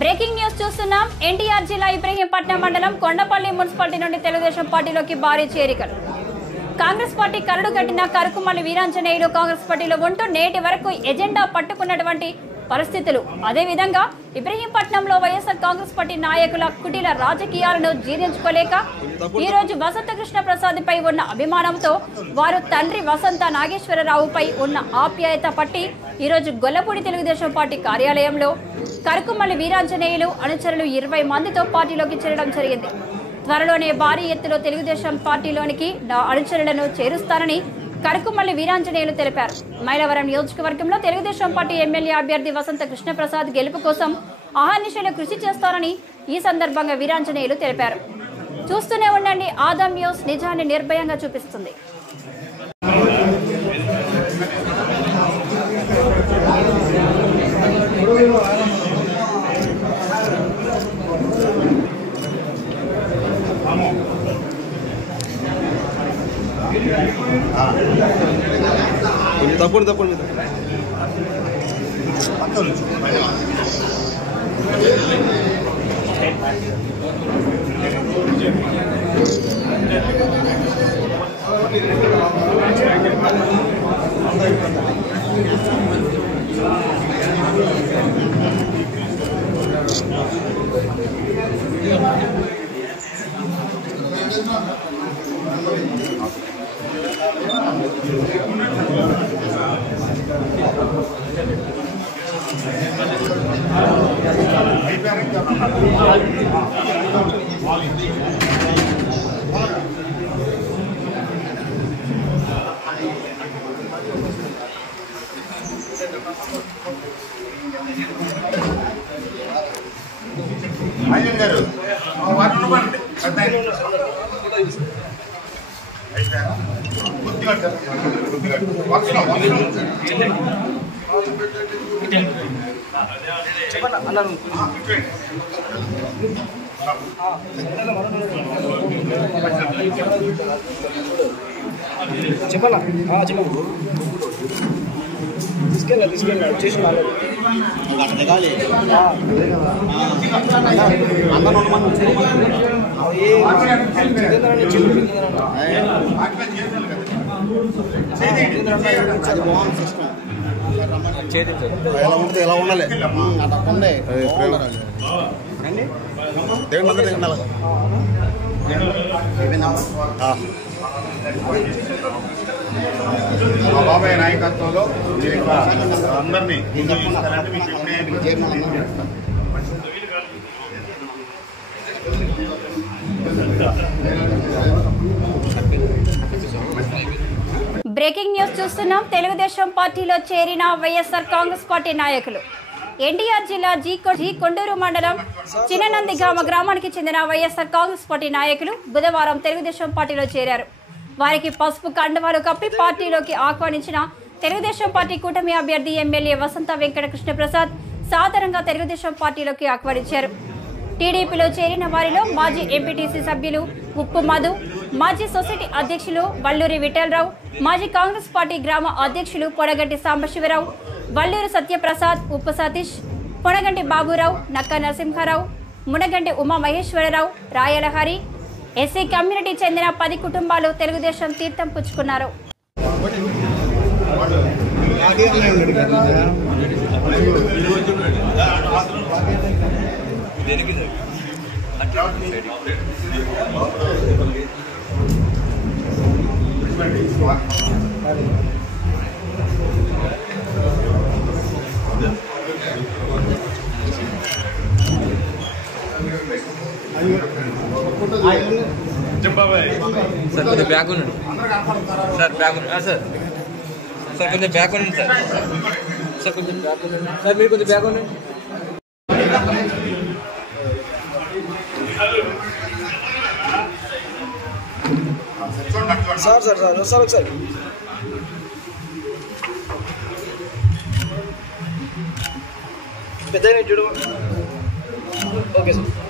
Breaking news చూస్తున్నాం. ఎన్టీఆర్ జిల్లా ఇబ్రహీంపట్నం మండలం కొండపల్లి మున్సిపాలిటీ నుండి తెలుగుదేశం పార్టీలోకి భారీ చేరికలు. కాంగ్రెస్ పార్టీ కరడు కట్టిన కరుకుమల్లి వీరాంజనేయులు కాంగ్రెస్ పార్టీలో ఉంటూ నేటి వరకు ఎజెండా పట్టుకున్నటువంటి పరిస్థితులు. అదేవిధంగా ఇబ్రహీంపట్నంలో వైఎస్ఆర్ కాంగ్రెస్ పార్టీ నాయకుల కుటీల రాజకీయాలను జీర్ణించుకోలేక ఈ రోజు వసంత కృష్ణ ప్రసాద్ పై ఉన్న అభిమానంతో వారు తండ్రి వసంత నాగేశ్వరరావుపై ఉన్న ఆప్యాయత పట్టి ఈ రోజు గొల్లపూడి తెలుగుదేశం పార్టీ కార్యాలయంలో కరుకుమల్లి వీరాంజనేయులు అనుచరులు 20 మందితో పార్టీలోకి చేరడం జరిగింది. త్వరలోనే భారీ ఎత్తులో తెలుగుదేశం పార్టీలోనికి అనుచరులను చేరుస్తారని కరుకుమల్లి వీరాంజనేయులు తెలిపారు. మైలవరం నియోజకవర్గంలో తెలుగుదేశం పార్టీ ఎమ్మెల్యే అభ్యర్థి వసంత కృష్ణప్రసాద్ గెలుపు కోసం అహర్నిశలు కృషి చేస్తారని ఈ సందర్భంగా వీరాంజనేయులు తెలిపారు. చూస్తూనే ఉండండి, ఆదం న్యూస్ నిజాన్ని నిర్భయంగా చూపిస్తుంది. తప్పండి గారు చెప్పాలా తీసుకెళ్ళా చేసి ఎలా ఉండాలి మా బాబాయ్ నాయకత్వంలో అందరినీ బ్రేకింగ్ న్యూస్ చూస్తున్నాం. తెలుగుదేశం పార్టీలో చేరిన వైఎస్ఆర్ కాంగ్రెస్ పార్టీ నాయకులు. ఎన్టీఆర్ జిల్లా జీ కొండూరు మండలం చిన్ననందిగామ గ్రామానికి చెందిన వైఎస్ఆర్ కాంగ్రెస్ పార్టీ నాయకులు బుధవారం తెలుగుదేశం పార్టీలో చేరారు. వారికి పసుపు కండువాలు కప్పి పార్టీలోకి ఆహ్వానించిన తెలుగుదేశం పార్టీ కూటమి అభ్యర్థి ఎమ్మెల్యే వసంత వెంకట కృష్ణప్రసాద్ సాధారణంగా తెలుగుదేశం పార్టీలోకి ఆహ్వానించారు. టీడీపీలో చేరిన వారిలో మాజీ ఎంపీటీసీ సభ్యులు ఉప్పు మధు, మాజీ సొసైటీ అధ్యక్షులు వల్లూరి విఠలరావు, మాజీ కాంగ్రెస్ పార్టీ గ్రామ అధ్యక్షులు పొడగంటి సాంబశివరావు, వల్లూరు సత్యప్రసాద్, ఉప్పు సతీష్, పొడగంటి బాబురావు, నక్క నరసింహారావు, మునగంటి ఉమా మహేశ్వరరావు, రాయల హరి, ఎస్సీ కమ్యూనిటీ చెందిన 10 కుటుంబాలు తెలుగుదేశం తీర్థం పుచ్చుకున్నారు. సార్ కొద్దిగా బ్యాక్ ఉండండి సార్, బ్యాక్ ఉండండి సార్, సార్ కొంచెం బ్యాక్ ఉండండి సార్, సార్ కొంచెం బ్యాక్ ఉండండి సార్, మీరు కొంచెం బ్యాక్ ఉండండి. సార్ సార్ సార్ సార్ ఒకసారి పెద్ద చూడు. Okay sir.